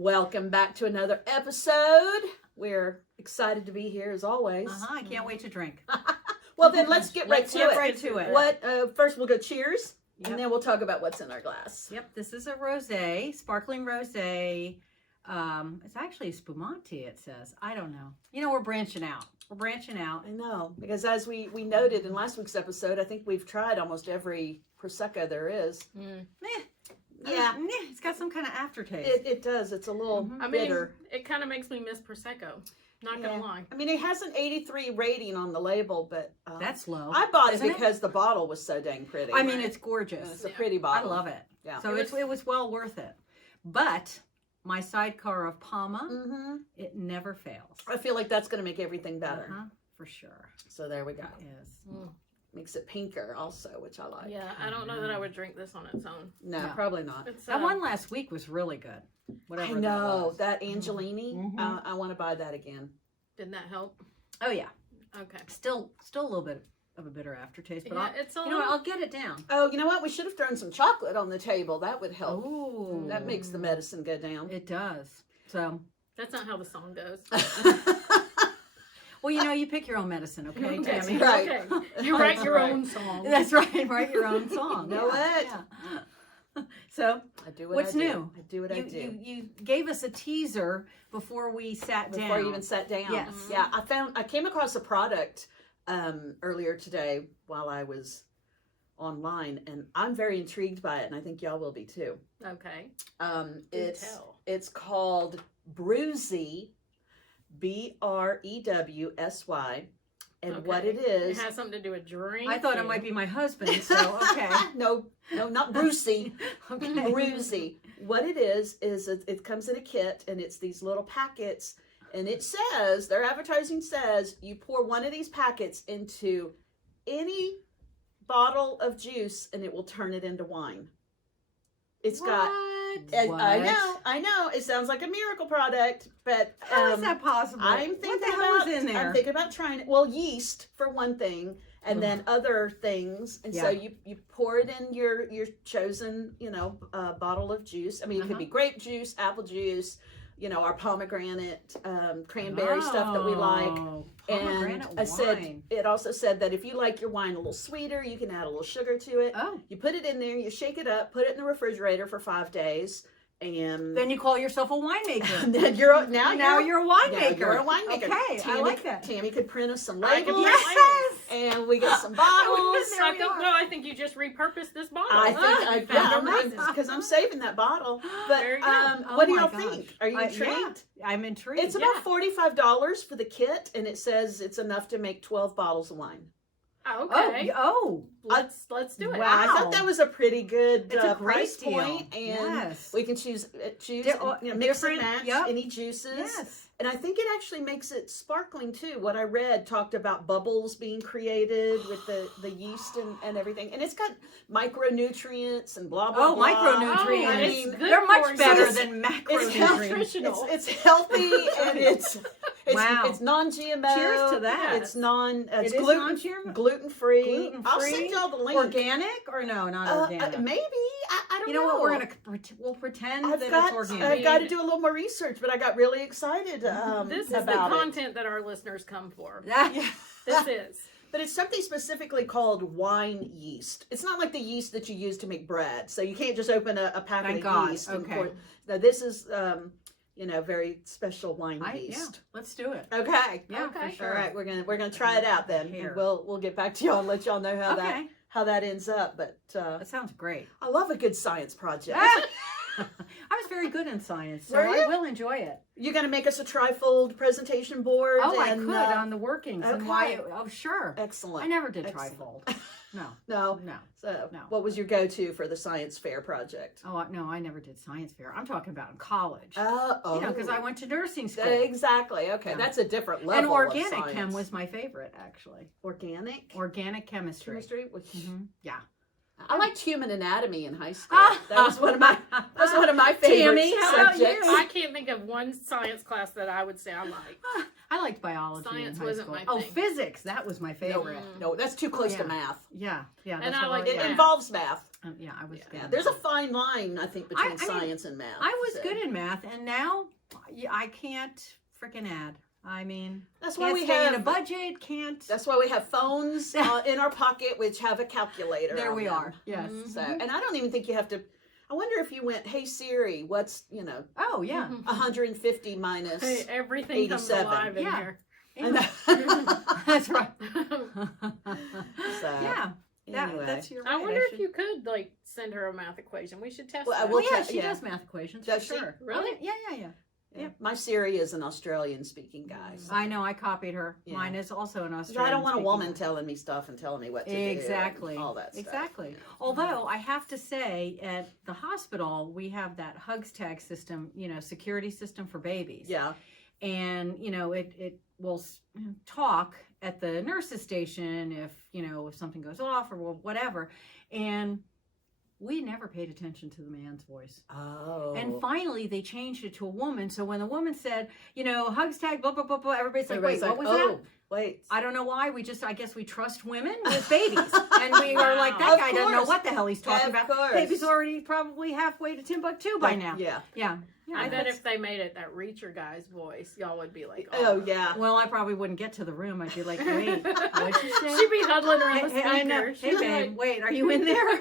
Welcome back to another episode. We're excited to be here as always. I can't wait to drink. Well, then let's get right to it. What? First, we'll go cheers, Yep. and then we'll talk about what's in our glass. Yep, this is a rosé, sparkling rosé. It's actually spumante, it says. I don't know. You know, we're branching out. I know, because as we noted in last week's episode, I think we've tried almost every Prosecco there is. Yeah, it's got some kind of aftertaste. It does. It's a little bitter. It kind of makes me miss Prosecco. Not gonna lie. I mean, it has an 83 rating on the label, but that's low. I bought it because the bottle was so dang pretty. I mean, it's gorgeous. It's a pretty bottle. I love it. Yeah. So it was well worth it. But my sidecar of Palma, it never fails. I feel like that's going to make everything better. For sure. So there we go. Yes. Makes it pinker also, which I like. Yeah, I don't know that I would drink this on its own. No, probably not. That one last week was really good. Whatever I know. that Angelini. I want to buy that again. Didn't that help? Oh, yeah. Okay. Still a little bit of a bitter aftertaste, but yeah, I'll get it down. Oh, you know what? We should have thrown some chocolate on the table. That would help. Oh, that makes the medicine go down. It does. So that's not how the song goes. Well, you know, you pick your own medicine, okay, Tammy? Right. Okay. You write your own song. That's right. Write your own song. You know what? Yeah. So, I do what what's I do. new? I do what I do. You gave us a teaser before we sat down. Before you even sat down. Yes. Yeah, I came across a product earlier today while I was online, and I'm very intrigued by it, and I think y'all will be too. Okay. It's called Brewsy, Brewsy, and what it is. It has something to do with drink. I thought it might be my husband, so okay. No, not Brewsy. Okay. Brewsy. What it is it comes in a kit, and it's these little packets, and it says, their advertising says, you pour one of these packets into any bottle of juice, and it will turn it into wine. It's got... What? I know. It sounds like a miracle product, but how is that possible? I'm thinking about trying it. Well, yeast for one thing, and then other things. And so you pour it in your chosen, bottle of juice. I mean, it could be grape juice, apple juice, our pomegranate, cranberry stuff that we like. And it also said that if you like your wine a little sweeter, you can add a little sugar to it. Oh. You put it in there, you shake it up, put it in the refrigerator for 5 days, and then you call yourself a winemaker. And then you're a winemaker. Yeah, you're a winemaker. Okay, I like that. Tammy could print us some labels. Yes! And we get some bottles. I think you just repurposed this bottle. I think because I'm saving that bottle. But there you go. What do y'all think? Are you intrigued? Yeah, I'm intrigued. It's about $45 for the kit, and it says it's enough to make 12 bottles of wine. Okay. Let's do it. Wow. I thought that was a pretty good price deal. Point, and we can choose mix and match any juices. Yes. And I think it actually makes it sparkling too. What I read talked about bubbles being created with the yeast and everything. And it's got micronutrients and blah, blah, blah. Micronutrients. They're much better than macronutrients. It's healthy and it's non-GMO. Cheers to that. It's gluten-free. I'll send y'all the link. Organic or no, not organic? Maybe. I don't know. You know what? We'll pretend that it's organic. I've got to do a little more research, but I got really excited this is the content that our listeners come for. This is. But it's something specifically called wine yeast. It's not like the yeast that you use to make bread. So you can't just open a packet of yeast. Okay. Now this is, very special wine yeast. Yeah, let's do it. Okay. Yeah, for sure. All right, we're gonna try it out then. And we'll get back to y'all and let y'all know how that ends up. But that sounds great. I love a good science project. I was very good in science, so I will enjoy it. You're going to make us a trifold presentation board? I could on the workings and why. Sure. Excellent. I never did trifold. No. So, what was your go-to for the science fair project? Oh, no, I never did science fair. I'm talking about in college. Because I went to nursing school. Exactly. Okay, that's a different level. And organic chem was my favorite, actually. Organic chemistry. Yeah. I liked human anatomy in high school. That was one of my favorite subjects. I can't think of one science class that I would say I liked. I liked biology. Science in high wasn't school. my thing. Physics. That was my favorite. No, that's too close to math. Yeah. And I like it involves math. Yeah, I was. Yeah, there's a fine line, I think, between science and math. I was good in math, and now I can't freaking add. I mean, that's why we stay have in a budget. Can't. That's why we have phones in our pocket, which have a calculator. There we them. are. Yes. So, and I don't even think you have to. I wonder if you went, "Hey Siri, what's Oh yeah. 150 minus Hey, everything 87. comes alive in here. That's right. So, yeah. anyway. That's your. Right. I wonder if you could like send her a math equation. We should test that. Well, yeah, she does math equations. Does for she? sure. Really? Oh, yeah. Yeah. My Siri is an Australian-speaking guy. So. I know. I copied her. Yeah. Mine is also an Australian. I don't want a woman telling me stuff and telling me what to do. Exactly. And all that stuff. Exactly. Although I have to say, at the hospital, we have that Hugs Tag system, security system for babies. Yeah. And, it will talk at the nurse's station if something goes off or whatever. And we never paid attention to the man's voice. Oh. And finally, they changed it to a woman. So when the woman said, Hugs Tag, blah, blah, blah, blah, everybody's like, wait, what was that? Wait. I don't know why. I guess we trust women with babies. And we are like, that guy doesn't know what the hell he's talking about. Course. Baby's already probably halfway to Timbuktu by now. Yeah. Yeah. I bet if they made it that Reacher guy's voice, y'all would be like, oh yeah. Well, I probably wouldn't get to the room. I'd be like, wait, what'd you say? She'd be huddling around the Hey, speaker. I know. Hey, babe, wait, are you in there?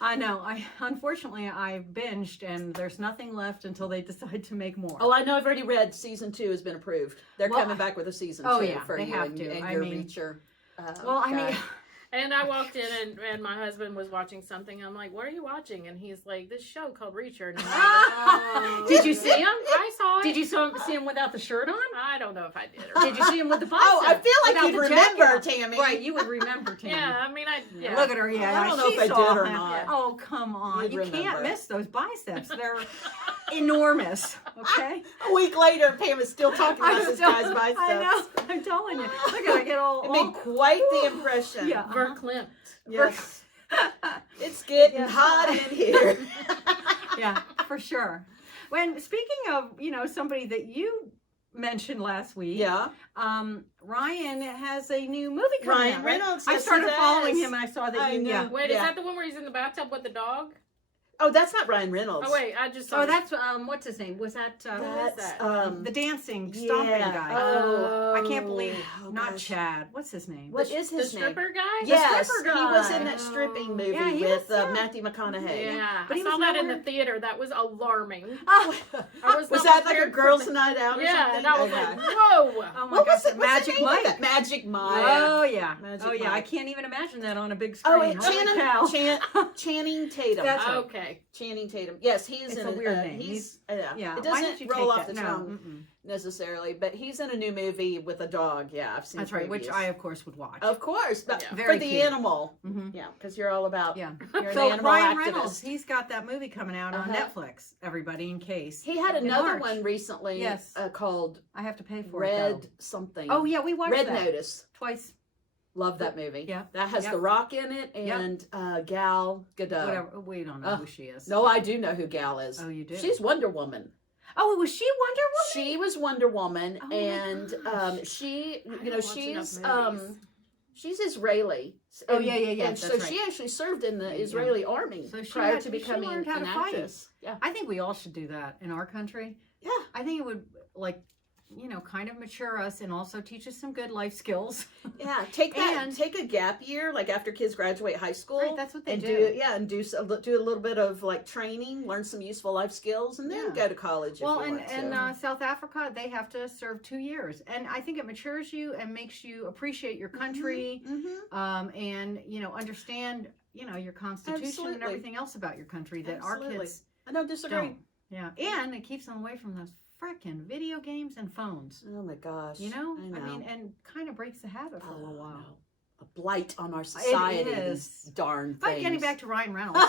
I know. Unfortunately, I binged, and there's nothing left until they decide to make more. Oh, I know. I've already read season 2 has been approved. They're coming back with a season 2 yeah, for they you have to. and I your mean, Reacher. And I walked in and my husband was watching something. I'm like, what are you watching? And he's like, this show called Reacher. And I'm like, Did you see him? I saw it. Did you see him without the shirt on? I don't know if I did or Did you see him with the biceps? Oh, I feel like Without you'd the remember, jacket? Tammy. Right, you would remember, Tammy. Yeah, I mean, yeah. Look at her, yeah. I don't know she if I saw did or him. not. Oh, come on. You'd You can't remember. miss those biceps. They're enormous, okay? A week later, Pam is still talking about this guy's biceps. I know. I'm telling you. Look at her get all... It made quite the impression. Yeah. Verklempt. Yes. It's getting hot in here. Yeah, for sure. When speaking of, somebody that you mentioned last week, Yeah. Ryan has a new movie coming Ryan out. Right? Reynolds. I yes, started he following does. him, and I saw that I you. know. Yeah. Wait, Yeah. is that the one where he's in the bathtub with the dog? Oh, that's not Ryan Reynolds. Oh, wait, I just saw Oh, that's what's his name? Was that That's the dancing, stomping guy? Oh. I can't believe Oh, not gosh. Chad. What's his name? What is the his name? stripper guy? Yes, stripper he was guy. in that stripping movie Yeah, he with was, yeah. Matthew McConaughey. Yeah, But I he saw was that in nowhere- the theater. That was alarming. Oh, I was Was not that like a prepared for girls' the- night out or Yeah, something? and I was Okay. like, whoa. oh my What gosh, was it? What's the Magic name of Mike. that? Magic Mike. Oh yeah. Magic Oh yeah. I Mike. can't even imagine that on a big screen. Oh, and Holy cow. Channing Tatum. That's right. Okay. Channing Tatum. Yes, he's It's in a weird name. He's Yeah. It Why doesn't don't you roll take off that? the No, tongue mm-mm. necessarily, but he's in a new movie with a dog. Yeah, I've seen. That's right. Which previews. I of course would watch. Of course, but Yeah. for Very the cute. animal. Mhm. Yeah, because you're all about. Yeah. You're an So animal Ryan activist. Reynolds, he's got that movie coming out on Uh-huh. Netflix. Everybody, in case He had in another March. one recently. Yes. Called I have to pay for it. Red Though. something. Oh yeah, we watched Red that Notice. twice. Love that movie. Yeah. That has Yep. The Rock in it and Gal Gadot. Whatever. We don't know who she is. No, I do know who Gal is. Oh, you do? She's Wonder Woman. Oh, was she Wonder Woman? She was Wonder Woman, Oh my and gosh. she, I you don't know, watch enough she's movies. she's Israeli. Oh, And- yeah. And That's so right. she actually served in the Yeah. Israeli army So she prior had- to she becoming learned how an to fight. actress. Yeah, I think we all should do that in our country. yeah. I think it would kind of mature us and also teach us some good life skills. Yeah, take that. And- Take a gap year, like after kids graduate high school. Right, that's what they and do. do a little bit of like training, learn some useful life skills, and then Yeah. go to college. Well, if you and want to. South Africa, they have to serve 2 years, and I think it matures you and makes you appreciate your country, and understand your constitution Absolutely. and everything else about your country that our Absolutely. kids I don't disagree. don't. Yeah, and it keeps them away from those frickin' video games and phones. Oh my gosh. You know, I know. mean, and kind of breaks the habit for a little while. no. A blight on our society. is. These darn things. But getting back to Ryan Reynolds,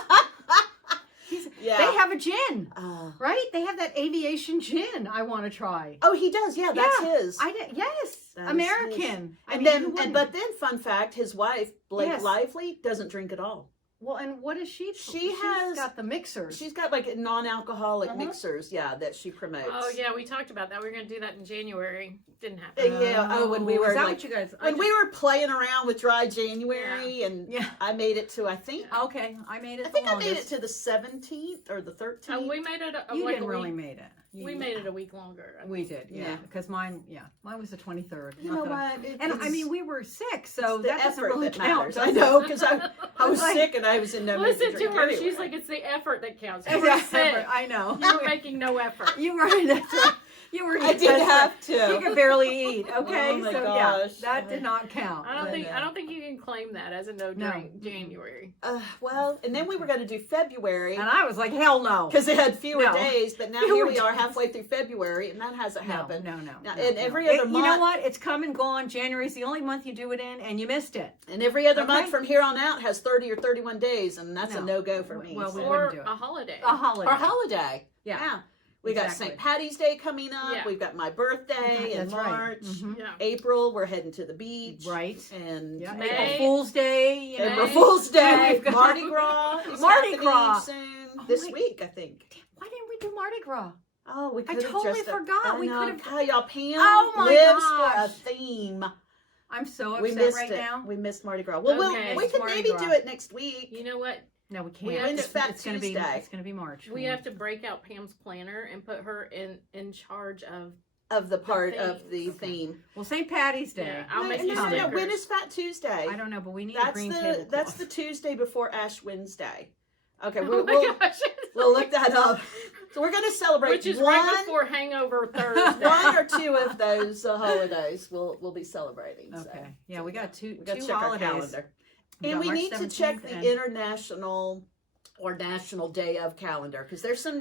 Yeah. they have a gin, Uh, right? They have that aviation gin. I want to try. oh, he does. Yeah, that's his. I did. Yes, That is American. I and mean, then, who wouldn't? but then, fun fact: his wife Blake Yes. Lively doesn't drink at all. Well, and what is she? She's got the mixers. She's got like non-alcoholic mixers, that she promotes. Oh yeah, we talked about that. We were going to do that in January. Didn't happen. Yeah. Oh, when we were is that like, what you guys? when we were playing around with Dry January, and I made it to, I think I made it. I think I made it to the 17th or the 13th. We made it. You didn't really made it. We made it a week longer. We did, because mine was the 23rd. You know what? And I mean, we were sick, so that doesn't really count. I know, because I was sick and I was in no mood Listen to her. anyway. She's like, it's the effort that counts. You were sick. I know. You were making no effort. You were. That's right. You were. I didn't have to. You could barely eat. Okay, Oh my so gosh. that did not count. I don't think you can claim that as a no during January. Well, and then we were going to do February, and I was like, hell no, because it had fewer days. But now here we are, halfway through February, and that hasn't happened. No. And every other month, you know what? It's come and gone. January's the only month you do it in, and you missed it. And every other month from here on out has 30 or 31 days, and that's a no-go for me. Well, we or wouldn't do it. a holiday. Or holiday. Yeah. We got St. Patty's Day coming up. Yeah. We've got my birthday in March. Mm-hmm. Yeah. April, we're heading to the beach. Right. And April Fool's Day. April Fool's Day. Mardi Gras. Mardi Gras. Soon. This week, I think. Why didn't we do Mardi Gras? Oh, we I could have totally forgot. We could have. How y'all Pam lives for a theme. I'm so upset We missed right it. now. We missed Mardi Gras. Well, Okay. we could maybe do it next week. You know what? No, we can't. We have to- It's going to be. It's going to be March. We have to break out Pam's planner and put her in charge of the part theme. of the theme. Well, St. Patty's Day. Yeah, I'll make you No. stickers. When is Fat Tuesday? I don't know, but we need a green tablecloth. That's the Tuesday before Ash Wednesday. Okay, Oh my gosh. we'll look that up. So we're going to celebrate Which is right before Hangover Thursday. one or two of those holidays we'll be celebrating. Okay. So. Yeah, we got two Check our holidays. calendar. We And got we March need to 17th check the and- international or national day of calendar, because there's some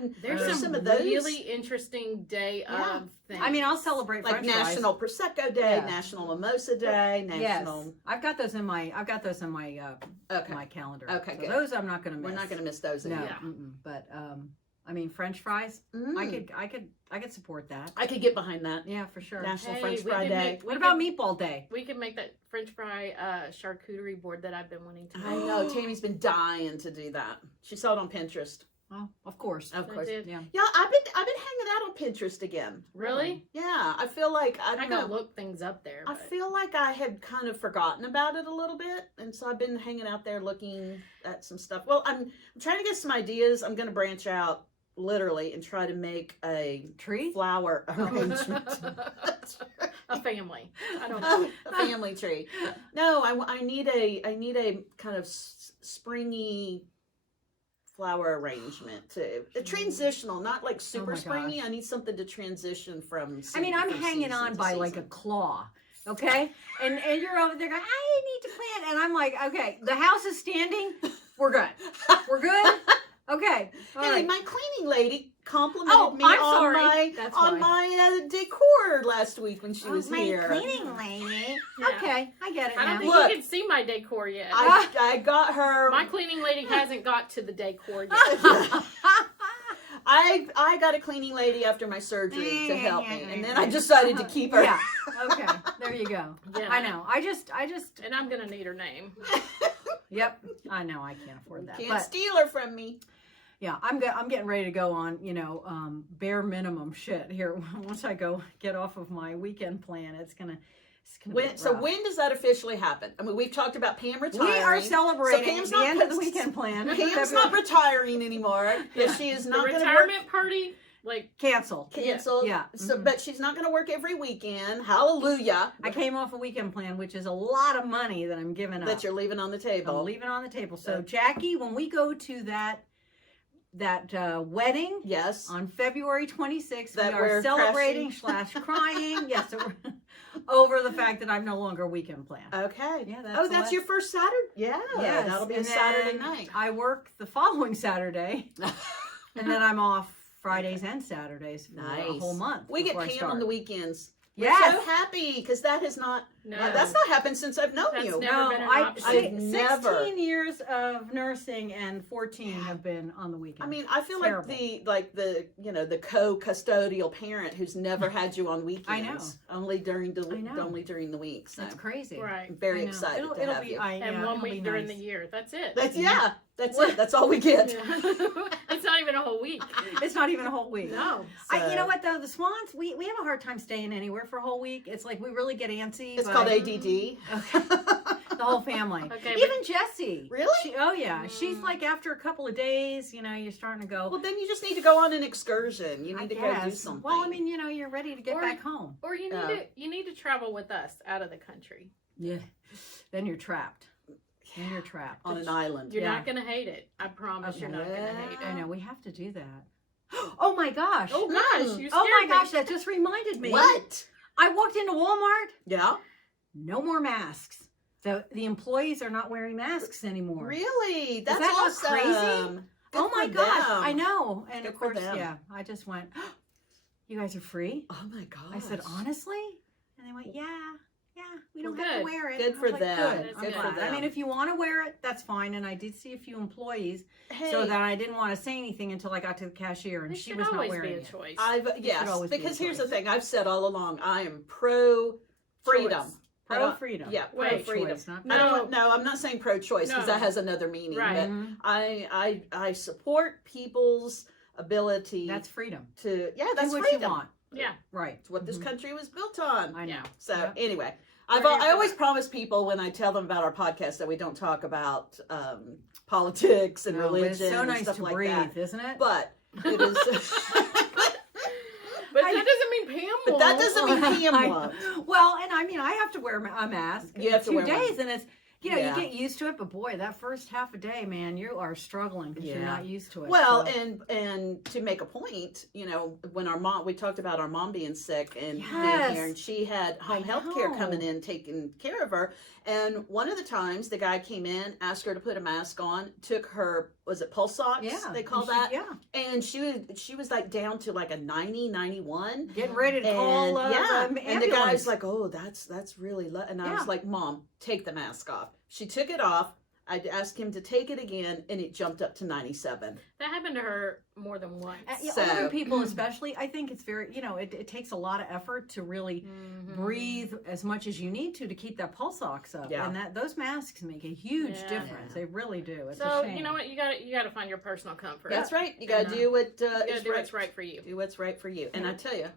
of those really interesting day of things. I mean, I'll celebrate like French National fries. Prosecco Day, Yeah. National Mimosa Day, National. Yes, I've got those in my Okay. my calendar. Okay, so good. those I'm not going to miss. We're not going to miss those. No, Anymore. but I mean, French fries. Mm. I could support that. I could get behind that. Yeah, for sure. National Hey, French we Fry could Day. make- What about Meatball Day? We can make that French fry charcuterie board that I've been wanting to make. I know Tammy's been dying to do that. She saw it on Pinterest. Well, of course. Of course. did. Yeah. Yeah, I've been hanging out on Pinterest again. Really? Yeah, I feel like I I don't go know. look things up there. I but- feel like I had kind of forgotten about it a little bit, and so I've been hanging out there looking at some stuff. Well, I'm trying to get some ideas. I'm going to branch out literally and try to make a Tree? flower arrangement. A family. I don't A family tree. No, I need a kind of springy flower arrangement too. A transitional, not like super my springy. gosh. I need something to transition from. I mean, I'm from hanging season on to by like a season. claw. Okay, and you're over there going, I need to plant, and I'm like, okay, the house is standing, we're good, we're good, okay. All Hey, right. my cleaning lady complimented me I'm on sorry. my That's my decor last week when she was here. lady. Yeah. Okay, I get it I don't now. think Look. you can see my decor yet. I got her. My cleaning lady hasn't got to the decor yet. I got a cleaning lady after my surgery to help me, and then I decided to keep her. Yeah. Okay. There you go. Yeah. I know. I just. And I'm gonna need her name. Yep. I know. I can't afford that. Can't But steal her from me. yeah, I'm getting ready to go on. Bare minimum shit here. Once I get off of my weekend plan, it's gonna. So when does that officially happen? I mean, we've talked about Pam retiring. We are celebrating Pam's the not end of the put- weekend plan. Pam's not retiring anymore. Yeah. She is The not going to work. retirement party, like Canceled. Canceled. Yeah. So, but she's not going to work every weekend. Hallelujah. I came off a weekend plan, which is a lot of money that I'm giving up. That you're leaving on the I'm table. leaving on the table. So Jackie, when we go to that wedding Yes. on February 26th, That we we're are celebrating / crying. Yes, over the fact that I'm no longer a weekend plan. Okay. Yeah, That's your first Saturday? Yeah. Yes, That'll be a and Saturday then night. I work the following Saturday, and then I'm off Fridays and Saturdays for a whole month. We get before I Pam start. on the weekends. Yes. We're so happy because that has not No. That's not happened since I've known That's you. never been an option. I've never. 16 years of nursing and 14 have been on the weekend. I mean, I feel Terrible. like the the co-custodial parent who's never had you on weekends. I know. Only during the I know. only during the week. So It's crazy. Right. I'm very I know. excited It'll to have be, you. And yeah, one it'll week be during nice. the year. That's it. That's it. That's all we get. It's not even a whole week. It's not even a whole week. No. You know what though? The Swans, we have a hard time staying anywhere for a whole week. It's like we really get antsy. It's but- called ADD. The whole family. Okay, Even Jessie. Really? Oh yeah. She's like after a couple of days, you're starting to go. Well, then you just need to go on an excursion. You I need to go do guess. something. Well, I mean, you're ready to get Or- back home. Or you need to travel with us out of the country. Yeah. Then you're trapped. Then you're trapped. on an island. You're Yeah. not gonna hate it. I promise Okay. you're not gonna hate I it. know we have to do that. Oh my gosh. Oh gosh, you Oh scared my gosh, me. that just reminded me. What? I walked into Walmart. Yeah. No more masks. The employees are not wearing masks anymore. Really? That's that not awesome. crazy? Good Oh my for gosh, them. I know. And Good of for course, them. yeah, I just went, you guys are free? Oh my gosh. I said, honestly? And they went, yeah, we don't Well, have to good. wear it. Good And I for was like, them. Good. Good I'm for glad. I them. mean, if you want to wear it, that's fine. And I did see a few employees, Hey, so that I didn't want to say anything until I got to the cashier, and There she should was not always wearing be a it. choice. yes, always be a because here's the choice. thing. I've said all along, I am pro freedom. Choice. I Pro don't- freedom. Yeah, pro Wait, freedom. choice, not No. I'm not saying pro-choice because No. that has another meaning. Right. But Mhm. I support people's ability That's freedom. to Do that's what freedom. you want. Yeah. Right. It's what this Mhm. country was built on. I know. Yeah. So Yep. anyway, We're here I for always that. promise people when I tell them about our podcast that we don't talk about politics and No, but religion it's so and nice stuff to like breathe, that. isn't it? But it is. But that doesn't mean Pam But that won't. doesn't mean Pam I- won't. Well, and I mean, I have to wear a mask. You have to 2 wear one. days, and it's Yeah. you get used to it. But boy, that first half a day, man, you are struggling because you're Yeah. not used to it. Well, so. and to make a point, when our mom, we talked about our mom being sick and being Yes. here, and she had home I health care know. coming in, taking care of her. And one of the times, the guy came in, asked her to put a mask on, took her, was it pulse ox? yeah, They call and that. Yeah, And she was like down to like a 90, 91. getting ready to And call yeah, the and the guy's ambulance. like, "Oh, that's really," and I Yeah. was like, "Mom, take the mask off." She took it off. I asked him to take it again, and it jumped up to 97. That happened to her more than once. So- Older people, especially, I think it's very, it takes a lot of effort to really Mhm. breathe as much as you need to keep that pulse ox up. Yeah. And those masks make a huge Yeah. difference. They really do. It's So a shame. you know what? You got to find your personal comfort. That's right. You got to And, do what You got is to do right. what's right for you. Do what's right for you. And I tell you,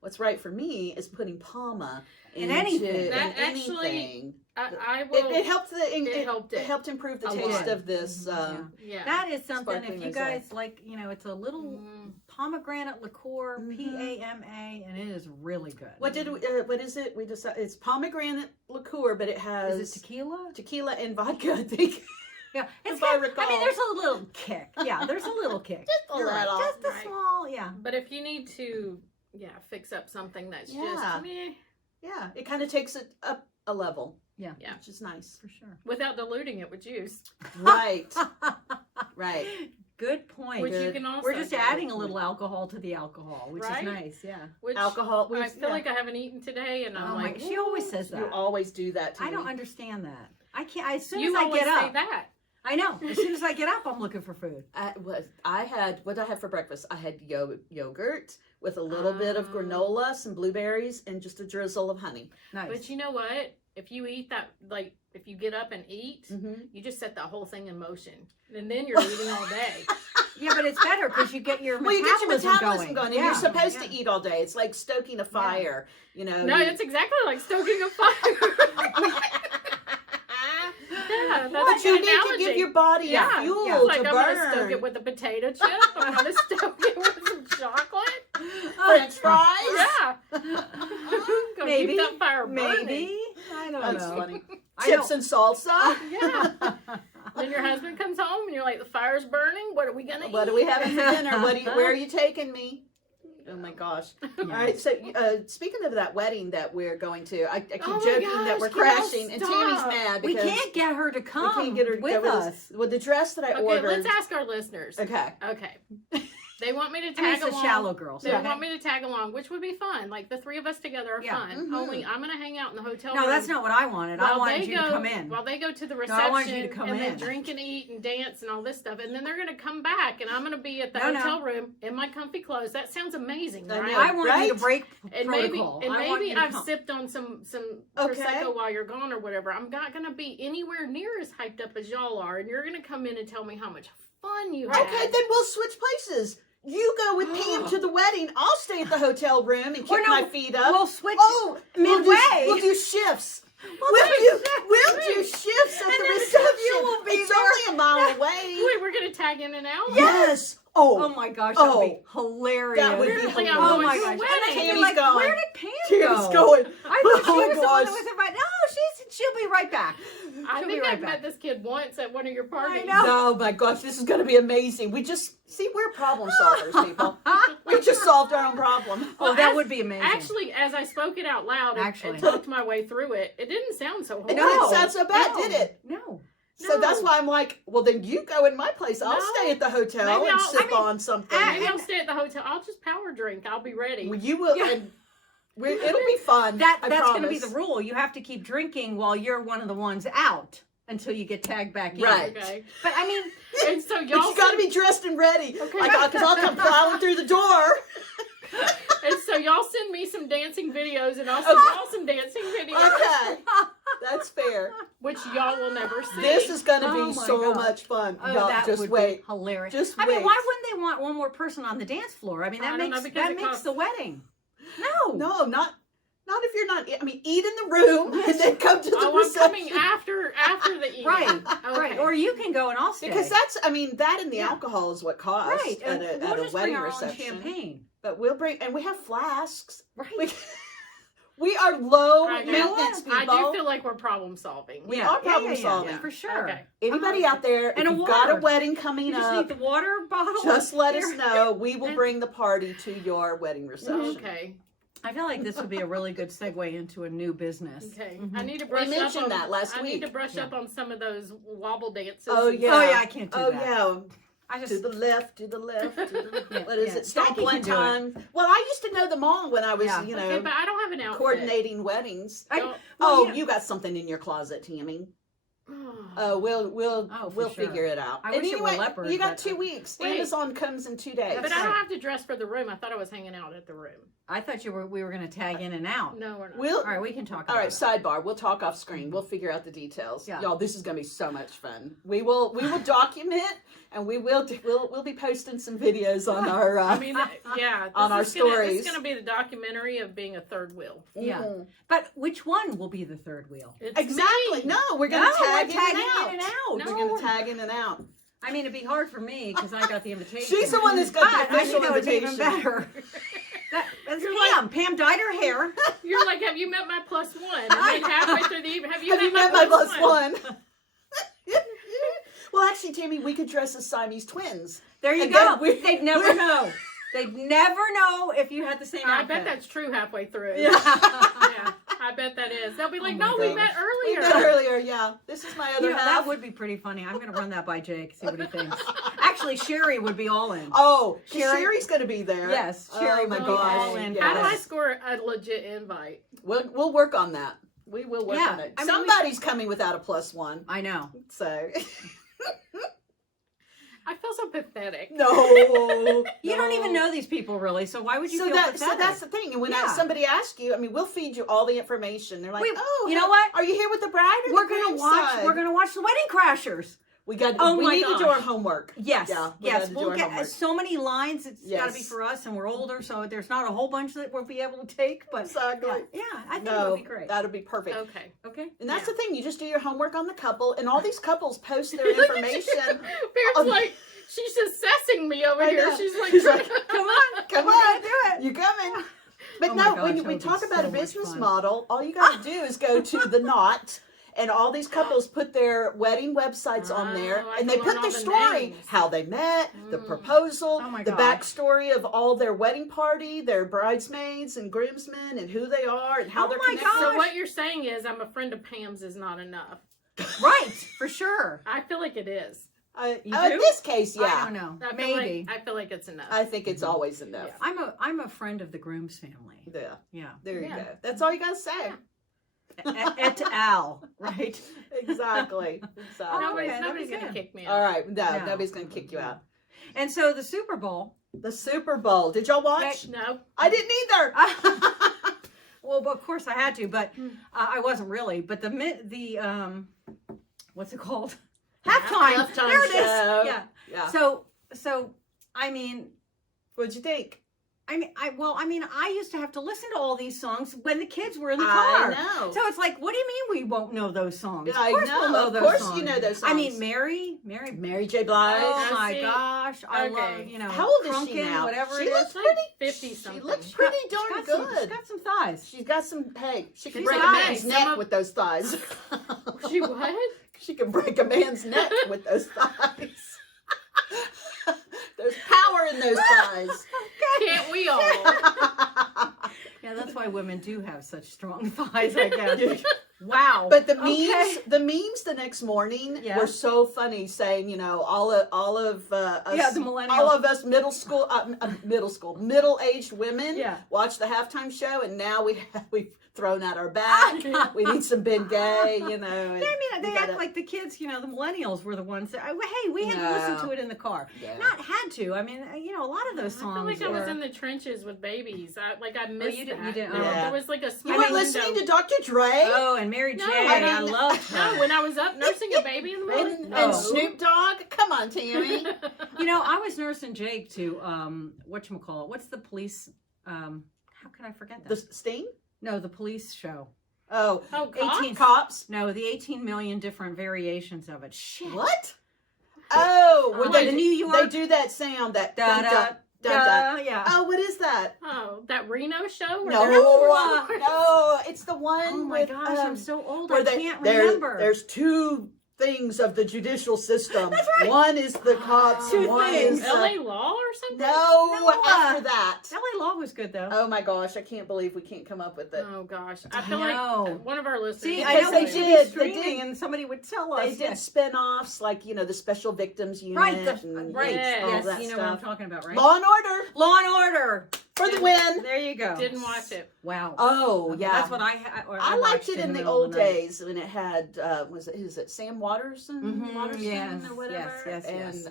what's right for me is putting Palma In into anything. That actually- anything. I will. It helped helped it it. helped improve the A taste lot. of this. Yeah. Yeah. That is something, Sparkling if you rosé. guys like, it's a little Mm. pomegranate liqueur, Mhm. PAMA, and it is really good. What is it? We decided it's pomegranate liqueur, but it has Is it tequila? tequila and vodka. I think. Yeah, it's If I got, recall. there's a little kick. Yeah, there's a little kick. Just a You're right. little. Just a Right. small, yeah. But if you need to, fix up something that's Yeah. just meh, Yeah, it kind of takes it up a level. Yeah. Yeah. Which is nice. For sure. without diluting it with juice, Right. Right. Good point. which you Good. can also. We're just do. adding a little alcohol to the alcohol, which Right? is nice. Yeah. Which Alcohol. I feel like I haven't eaten today, and I'm Oh my- like, she always says You that. always do that to I me. don't understand that. I can't. As soon you as I always get say up, that. I know. As soon as I get up, I'm looking for food. What did I have for breakfast? I had yogurt with a little bit of granola, some blueberries, and just a drizzle of honey. Nice. But you know what? If you eat that, like, if you get up and eat, Mm-hmm. you just set that whole thing in motion, and then you're eating all day. Yeah, but it's better because you get your Well, you get your metabolism going, and Yeah. you're supposed Yeah. to eat all day. It's like stoking a fire, No, it's exactly like stoking a fire. Yeah, that's But a you good need to analogy. give your body Yeah, fuel yeah. to Like, I'm burn. gonna stoke it with a potato chip. I'm gonna stoke it with some chocolate. French fries. Yeah. Gonna Maybe. keep that fire burning. Maybe. I don't That's know. funny. I Chips don't- and salsa. Yeah. Then your husband comes home and you're like, the fire's burning. What are we gonna eat? What are we having for dinner? Where are you taking me? Oh my gosh. All right, so speaking of that wedding that we're going to, I keep Oh my joking gosh, that we're can y'all crashing, and stop? Tammy's mad We because can't get her to come we can't get her to with go us. with the dress that I Okay, ordered. let's ask our listeners. Okay. Okay. They want me to And tag it's along. the shallow girls. They Okay. want me to tag along, which would be fun. Like the three of us together are Yeah. fun. Mhm. Only I'm gonna hang out in the hotel No, room. that's not what I wanted. I wanted you to come in. While they go to the No, reception I wanted you to come and then in. drink and eat and dance and all this stuff, and then they're gonna come back, and I'm gonna be at the No, no. hotel room in my comfy clothes. That sounds amazing, I right? know. I want you Right? to break And protocol. maybe I want you to I've come. sipped on some Okay. prosecco while you're gone or whatever. I'm not gonna be anywhere near as hyped up as y'all are, and you're gonna come in and tell me how much fun you had. Okay, then we'll switch places. You go with Pam to the wedding. I'll stay at the hotel room and Or kick no, my feet up. We'll switch Oh, midway. We'll do shifts. We'll We'll do do shifts at And the then reception. you will be it's there. only a mile away. Wait, we're gonna tag in and out. Yes. Oh Oh, my gosh, that would be Oh. hilarious. that would be Apparently I'm hilarious. Oh going my to a gosh. And wedding. then you'd be Tammy's like, gone. where did Pam Tammy's go? going. I thought she Oh, was the one that gosh. was invited. No, she'll be right back. I She'll think be right I've back. met this kid once at one of your parties. know. Oh my gosh, this is going to be amazing. We just see we're problem solvers, people. We just solved our own problem. Oh, Well, that as- would be amazing. Actually, as I spoke it out loud and Actually. talked my way through it, it didn't sound so It horrible. didn't sound so bad, No. did it? No. So that's No. why I'm like, well, then you go in my place. I'll No. stay at the hotel Maybe and I'll- sip I mean, on something. Maybe I'll stay at the hotel. I'll just power drink. I'll be ready. Well, you will. Yeah. And it'll be fun. That's I going to be promise. the rule. You have to keep drinking while you're one of the ones out until you get tagged back in. Right. Okay. But I mean, And so But y'all you got to be dressed and ready. Okay. Because I'll come plowing through the door. and so y'all send me some dancing videos, and I'll send Okay. y'all some dancing videos, Okay, that's fair. which y'all will never see. This is going to Oh be my so God. much fun. oh, Y'all that just would wait. be hilarious. Just I mean, wait. why wouldn't they want one more person on the dance floor? I mean, I that don't know, makes because it makes costs- the wedding. No. No, not if you're not. I mean, eat in the room and then come to the Oh, I'm reception. coming after the evening. Right. Okay. Right. Or you can go and I'll stay. Because that and the Yeah. alcohol is what costs right. at And a, we'll at a just wedding bring our reception. own champagne. But we'll bring, and we have flasks. Right. We are low I know. maintenance people. I do feel like we're problem solving. We are problem solving. for sure. Okay. Anybody out there, And if a you've got a water. wedding coming You just up, need the water bottle. just let us Here. know. We will And- bring the party to your wedding reception. Okay. I feel like this would be a really good segue into a new business. Okay. Mhm. I need to brush up mentioned on that last I need to week. brush up on some of those wobble dances. Oh and yeah. Oh yeah, I can't do Oh that. yeah. I To just the left, to the left. To the, Yeah, what is yeah. it? Stomp Jackie one can do it. time. Well, I used to know them all when I was, Yeah. you Okay, know, but I don't have an outfit. coordinating weddings. I- Don't- Oh, Well, you got something in your closet, Tammy. Oh. Oh, we'll Oh, for we'll sure. figure it out. I And wish it were anyway, leopard, you got but- 2 weeks. Wait. Amazon comes in 2 days. But That's I don't right. have to dress for the room. I thought I was hanging out at the room. I thought we were going to tag in and out. No, we're not. We'll All right, we can talk all about right. it. Sidebar. We'll talk off screen. We'll figure out the details. Yeah. Y'all, this is gonna be so much fun. We will document and we'll be posting some videos on our. I mean, yeah. On our This stories. is going to be the documentary of being a third wheel. Yeah. Mhm. But which one will be the third wheel? It's Exactly. me. No, we're gonna tag we're in tagging and out. in and out. No. We're gonna tag in and out. I mean, it'd be hard for me because I got the invitation. She's the one that's got the But I official think that would be even invitation. better. That's You're Pam. Pam dyed her hair. You're like, have you met my plus one? And then halfway through the evening, have you Have met you met my plus plus one? one? Well, actually, Tammy, we could dress as Siamese twins. There you And go. then we- They'd never know. They'd never know if you had the same I outfit. bet that's true halfway through. Yeah. Yeah, I bet that is. They'll be like, Oh my no, we gosh. met We earlier. met earlier, yeah. This is my other You know, half. that would be pretty funny. I'm going to run that by Jake, see what he thinks. Actually, Sherry would be all in. Oh, Sherry- Sherry's going to be there. Yes, Sherry Oh my will be gosh. all in. How do I Yes. score a legit invite? We'll work on that. We will work Yeah. on it. I mean, Somebody's coming without a plus one. I know. So I feel so pathetic. no, You don't even know these people really, so why would you So feel pathetic? that's the thing. And when Yeah. somebody asks you, I mean, we'll feed you all the information. They're like, We- oh, you know what? Are you here with the bride or We're the gonna groom's watch. side? We're gonna watch the Wedding Crashers. We got. Oh we my need to do gosh. our homework. Yes, Yeah, we yes. gotta do We'll our get homework. so many lines. It's got to be Yes. for us, and we're older, so there's not a whole bunch that we'll be able to take. But Exactly. yeah, I think it No, would be great. that'll be perfect. Okay. Okay. And that's Yeah. the thing. You just do your homework on the couple, and all these couples post their information. Bear's Um, like, she's assessing me over I here. know. She's like, She's like, Come on, Come we're on. gonna do it. You coming? But Oh my no, gosh, when that we would be talk about so a much business fun. model, all you got to do is go to the Knot, and all these couples put their wedding websites on there, Oh, I and they can put learn their all the story, names. how they met, the Mm. proposal, Oh my the gosh. backstory of all their wedding party, their bridesmaids and groomsmen, and who they are, and how Oh they're my connected. so gosh. what you're saying is, I'm a friend of Pam's is not enough. Right, for sure. I feel like it is. You In do? this case, I yeah. don't know. I feel Maybe. Like, I feel like it's enough. I think it's always enough. Yeah. I'm a friend of the groom's family. Yeah. Yeah. There you Yeah. go. That's all you got to say. Et al. Right? Exactly. Oh, Nobody's, okay, nobody's that'd gonna be kick me All out. right. No, No. nobody's going to kick you out. And so the Super Bowl. The Super Bowl. Did y'all watch? No. I didn't either. Well, of course I had to, but I wasn't really. But the what's it called? Halftime. Halftime There it is. show. Yeah. Yeah. So I mean, What'd you think? I used to have to listen to all these songs when the kids were in the I car. know. So it's like, what do you mean we won't know those songs? I Of course know. we'll know Of those course songs. you know those songs. I mean, Mary. Mary J. Blige. Oh Now my see, gosh, I okay. love, you know, How old is she Crunkin', now? whatever She it looks is. Like pretty. 50 She something. looks pretty She's darn got good. she's got some thighs. She's got some. Hey, she can She's break a got man's some neck of- with those thighs. She what? She can break a man's neck with those thighs. There's power in those thighs. Can't we all? Yeah, that's why women do have such strong thighs, I guess. Wow. But the Okay. memes the next morning Yeah. were so funny, saying, you know, all of us, Yeah, the millennials. all of us middle-aged women Yeah. watch the halftime show, and now we've thrown out our bag. We need some Bengay, you know. and Yeah, I mean, we they gotta- act like the kids, you know, the millennials were the ones that, hey, we had to listen to it in the car. Yeah. Not had to. I mean, you know, a lot of those I songs feel like I was were- in the trenches with babies. I missed you didn't- that. you didn't- No, Yeah. There was like a You small weren't window. listening to Dr. Dre Oh, and Mary No, J. I I mean- loved her. No, when I was up nursing a baby in the morning. and, No. and Snoop Dogg? Come on, Tammy. You know, I was nursing Jake to, whatchamacallit, what's the police, how can I forget that? The Sting? No, the police show. Oh, Oh, cops? 18 cops. No, the 18 million different variations of it. Shit. What? Oh, where Oh, they the do, New York- they do that sound, that Da, dun, da, dun, dun, dun. yeah. Oh, what is that? Oh, that Reno show? Where No, they're- no, it's the one. Oh my with, gosh, I'm so old, I where can't remember. There's two things of the judicial system. That's right. One is the cops. Two one things. is LA Law or something? no, No, after that. LA Law was good though. Oh my gosh, I can't believe we can't come up with it. Oh gosh, I I feel know. like one of our listeners. See, Because I know they we should did, be they streaming did. and somebody would tell us. They did yes. spin-offs like, you know, the Special Victims Unit. Right, and right. Yes, all Yes, that you know stuff. what I'm talking about, right? Law and Order Law and Order. for the win. There you go. Didn't watch it. Wow. Oh, Okay, yeah. That's what I I liked watched it in the middle of old night. days when it had is it Sam Watterson, Mhm, yes, or whatever, yes, and yes.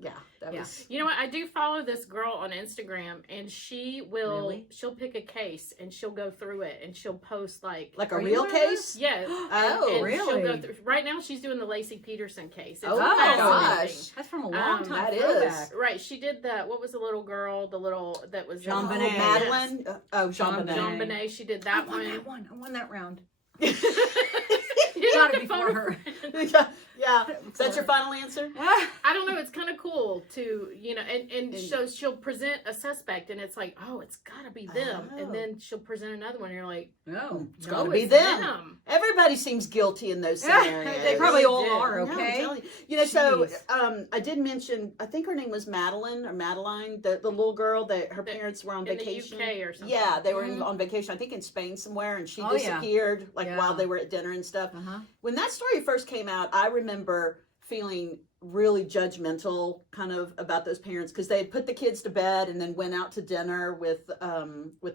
yeah, that Yeah. was You know what? I do follow this girl on Instagram, and she'll pick a case and she'll go through it, and she'll post like like a Are you real one of those? case. yeah. Oh, and really? She'll go through, right now, she's doing the Lacey Peterson case. It's Oh my fascinating. gosh. That's from a long time. that throwback. is. Right, she did that. What was the little girl? The little that was Jean Oh, Benet. Madeline. Jean Jean Benet. Jean Benet. She did I that won one. that one. I won that round. You Got have it to phone before a her. friend. yeah. Is that your final answer? I don't know. It's kind of cool to, you know, and so she'll present a suspect, and it's like, oh, it's got to be them, Oh. and then she'll present another one, and you're like, No, It's no, gotta be it's them. Everybody seems guilty in those scenarios. They probably all did. are. No, I'm Okay. telling you. You know, so Jeez. I did mention. I think her name was Madeline or Madeline, the little girl that her The- parents were on in vacation. the UK or something. Yeah, they were Mhm. on vacation. I think in Spain somewhere, and she Oh, yeah. disappeared like Yeah. while they were at dinner and stuff. Uh-huh. When that story first came out, I remember feeling really judgmental kind of about those parents because they had put the kids to bed and then went out to dinner with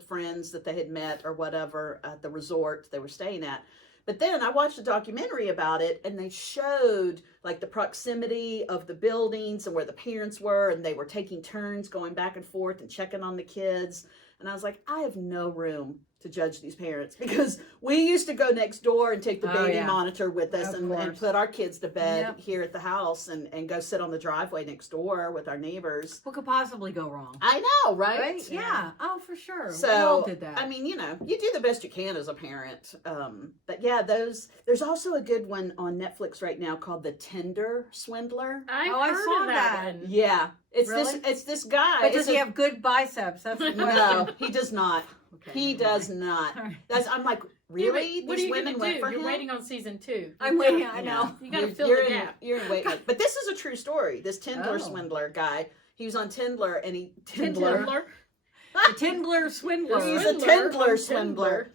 friends that they had met or whatever at the resort they were staying at. But then I watched a documentary about it, and they showed like the proximity of the buildings and where the parents were, and they were taking turns going back and forth and checking on the kids. And I was like, I have no room to judge these parents because we used to go next door and take the Oh, baby yeah. monitor with us Of and course. put our kids to bed Yep. here at the house and go sit on the driveway next door with our neighbors. What could possibly go wrong? I know, right? Right? Yeah. Oh, for sure. we So all did that. I mean, you know, you do the best you can as a parent. But yeah, there's also a good one on Netflix right now called The Tinder Swindler. I Oh, I heard saw of that that. one. Yeah, it's Really? this guy. but does It's he a- have good biceps? That's the question. No, he does not. Okay, He never does mind. not. All right. I'm like, Yeah, but really? what are These you women gonna went do? for You're him? waiting on season 2. I'm waiting. I know. You gotta You're- fill you're the in- gap. You're in wait mode. But this is a true story. This Tinder Oh. swindler guy. He was on Tinder and he Tinder. The Tindler swindler. He's a Tindler swindler.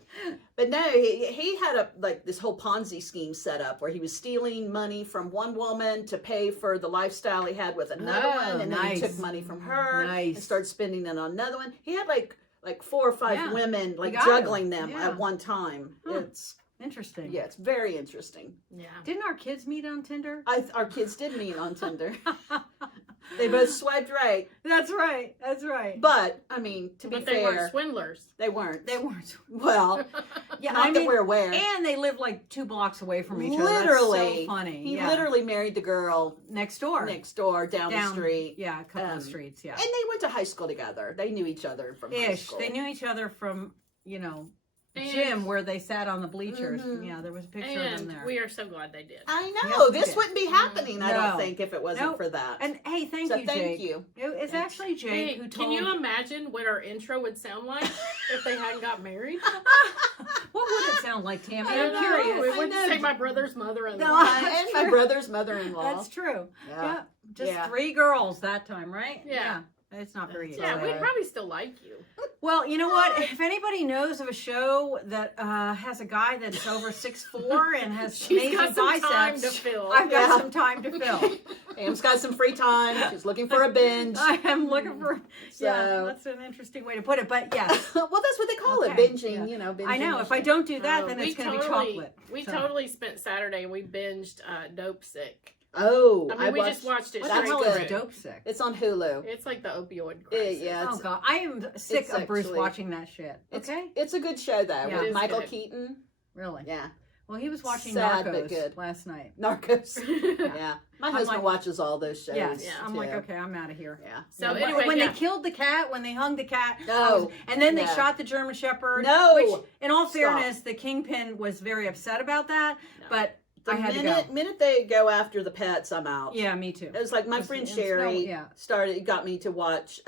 But no, he had this whole Ponzi scheme set up where he was stealing money from one woman to pay for the lifestyle he had with another one, and then he took money from her and started spending it on another one. He had like 4 or 5 women juggling them at one time. It's interesting. Yeah, it's very interesting. Yeah. Didn't our kids meet on Tinder? Our kids did meet on Tinder. They both swiped right. That's right. That's right. But I mean, to be fair, they weren't swindlers. They weren't. They weren't. Well, yeah, not that we're aware. And they lived like 2 blocks away from each other. Literally, that's so funny. He literally married the girl next door, down the street. Yeah, a couple of streets. Yeah, and they went to high school together. They knew each other from high school. They knew each other from gym where they sat on the bleachers. Mm-hmm. Yeah, there was a picture of them there. We are so glad they did. I know. This wouldn't be happening, I don't think, if it wasn't for that. And hey, thank you, Jake. Thank you. It's actually Jake who told. Can you imagine what our intro would sound like if they hadn't got married? What would it sound like, Tammy? I'm It curious. would say my brother's mother-in-law. No, and my brother's mother-in-law. That's true. Yeah. Just 3 girls that time, right? Yeah. It's not very easy. Yeah, we'd probably still like you. Well, you know what? If anybody knows of a show that has a guy that's over 6'4" and has amazing got some biceps, time to fill. I've got some time to fill. Am's got some free time. She's looking for a binge. I am looking for. So. Yeah, that's an interesting way to put it. But yes. Well, that's what they call it, binging. Yeah. Binging. I know. If I don't do that, then it's going to be chocolate. We totally spent Saturday and we binged Dope Sick. Oh, I mean, we just watched it. What the hell is Dope Sick? It's on Hulu. It's like the opioid crisis. Oh God, I am sick of Bruce watching that shit. Okay, it's a good show though. Yeah. With Michael Keaton. Really? Yeah. Well, he was watching Sad, Narcos but good. last night. Narcos. Yeah. My husband watches all those shows. Yes. Yeah. I'm like, okay, I'm out of here. Yeah. So anyway, when they killed the cat, when they hung the cat, no, and then they shot the German Shepherd. No. Which, in all fairness, the Kingpin was very upset about that, but. The minute they go after the pets, I'm out. Yeah, me too. It was like my friend Sherry got me to watch,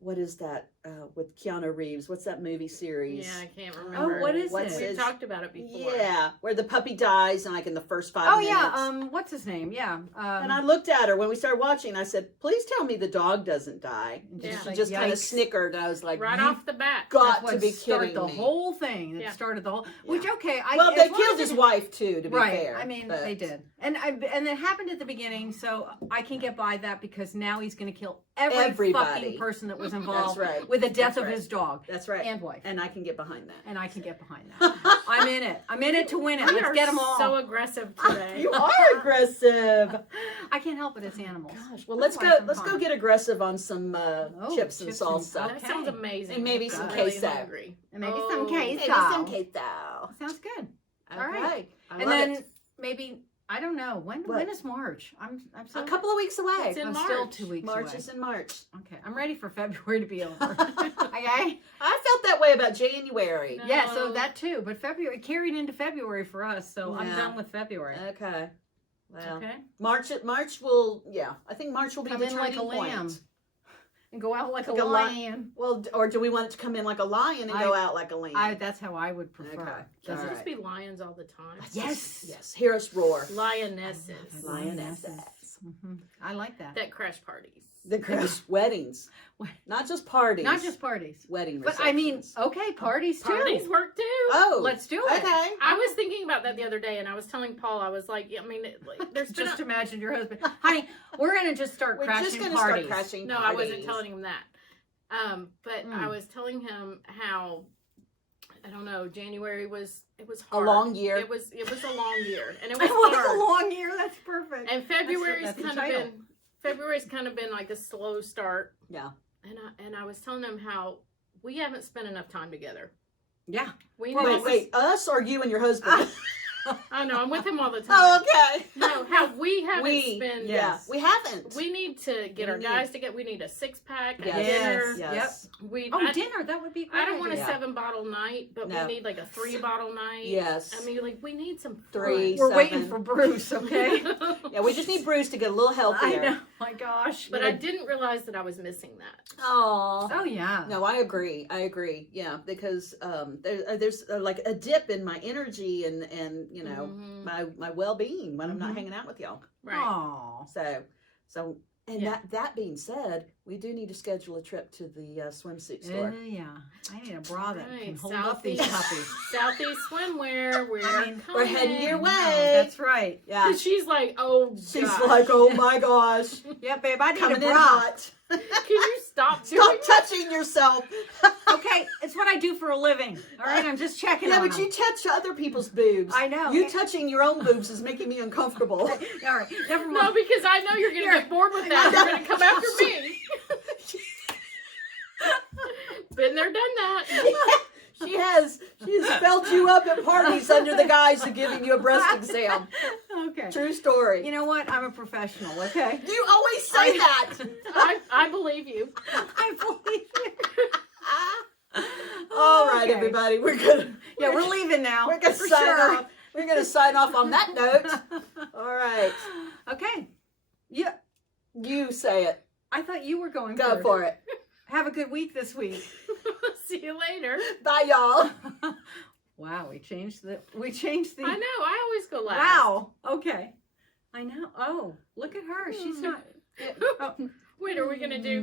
what is that, with Keanu Reeves? What's that movie series? Yeah, I can't remember. Oh, what is it? We've talked about it before. Yeah, where the puppy dies and like in the first 5 minutes. Oh yeah, what's his name? Yeah. And I looked at her when we started watching. I said, "Please tell me the dog doesn't die." And she just kind of snickered. And I was like, right off the bat, got to be kidding me. The whole thing. It started the whole. Which okay, well, they killed his wife too. To be fair, I mean, they did, and it happened at the beginning, so I can get by that because now he's going to kill everybody. Fucking person that was involved with the death of his dog. That's right. And wife. And I can get behind that. And I can get behind that. I'm in it. I'm in it to win it. Let's get them all. So aggressive today. You are aggressive. I can't help it. It's animals. Gosh. Well, let's go get aggressive on some chips and salsa. That sounds amazing. And maybe some queso. And maybe some queso. Maybe some queso. Sounds good. Okay. All right. And then maybe. I don't know. When is March? I'm so a couple of weeks away. It's in March. Still 2 weeks away. March is in March. Okay. I'm ready for February to be over. Okay? I felt that way about January. No. Yeah, so that too. But February carried into February for us, so I'm done with February. Okay. Well, okay. March will, I think March will be come the in like a point. lamb. And go out like a lion. Well, or do we want it to come in like a lion and go out like a lamb? That's how I would prefer. Okay. Does it just be lions all the time? Yes. Hear us roar. Lionesses. Mm-hmm. I like that. That crash parties. The crash weddings. Not just parties. Not just parties. Wedding receptions. But I mean, okay, parties too. Parties work too. Oh. Let's do it. Okay. I was thinking about that the other day and I was telling Paul, I was like, I mean, there's just imagine your husband. Honey, we're going to just start crashing parties. Start crashing no, parties. I wasn't telling him that. But I was telling him how, I don't know, January was hard. A long year. It was a long year. And it was hard. A long year. That's perfect. And February's kind of been like a slow start. Yeah. And I was telling him how we haven't spent enough time together. Yeah. Wait, us or you and your husband? I know, I'm with him all the time. Oh, okay. No, how we haven't spent. Yes. We haven't. We need to get our guys to get. We need a 6-pack, a yes. dinner. Yes. Yep. Dinner. That would be great. I don't want a 7-bottle night, but we need like a 3-bottle night. Yes. I mean, like we need some 3. We're waiting for Bruce, okay? Yeah, we just need Bruce to get a little healthier. I know. My gosh. But I didn't realize that I was missing that. Oh yeah. No, I agree. Yeah, because there's like a dip in my energy and you know my well-being when I'm not hanging out with y'all. Right. Aww. So And that being said, we do need to schedule a trip to the swimsuit store. Yeah, I need a bra that can Right, hold up these puppies. Southeast Swimwear, We're heading your way. That's right. Yeah. She's like, oh, She's gosh. like, oh my gosh. Yeah, babe, I need Coming a in bra. hot. Can you stop doing Stop touching yourself. Okay, it's what I do for a living. All right, I'm just checking Yeah, on but them. you touch other people's boobs. I know. You touching your own boobs is making me uncomfortable. All right, never No, mind. because I know you're going to get bored with that. You're going to come after me. Been there, done that. She has felt you up at parties under the guise of giving you a breast exam. Okay. True story. You know what? I'm a professional, okay? You always say that. I believe you. I believe you. All right, Okay. everybody, we're leaving now. gonna for sign sure. off. We're gonna sign off on that note. All right, Okay. Yeah. you say it. I thought you were going Go for it. Have a good week this week. See you later. Bye, y'all. Wow, we changed the I know. I always go last. Wow. Okay. I know. Oh, look at her. She's not. Wait, are we going to do